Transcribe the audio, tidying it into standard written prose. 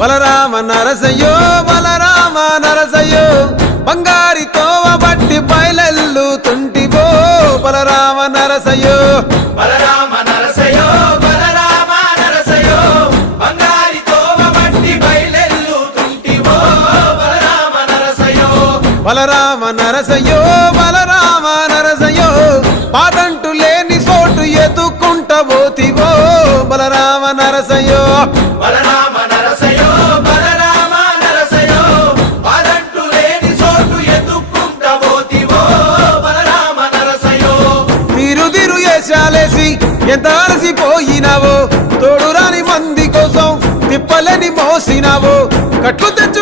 బలరామ నరసయ్యో బలరామ నరసయ్యో బంగారి తోవ బట్టి బయలెల్లుతుంటివో బలరామ నరసయ్యో బలరామ నరసయ్యో బలరామ నరసయ్యో బంగారి తోవ బట్టి బయలెల్లుతుంటివో బలరామ నరసయ్యో బలరామ నరసయ్యో బలరామ నరసయ్యో పాదంటు లేని చోటు ఎత్తుకుంటబోతివో బలరామ నరసయ్యో బలరామ నరసయ్యో బలరామ నరసయ్యో పాదంటు లేని చోటు ఎత్తుకుంటబోతివో బలరామ నరసయ్యో తిరు ఏశాలేసి ఎంత అలసిపోయినావో తోడురాని మంది కోసం తిప్పలని మోసినావో కట్లు తెచ్చు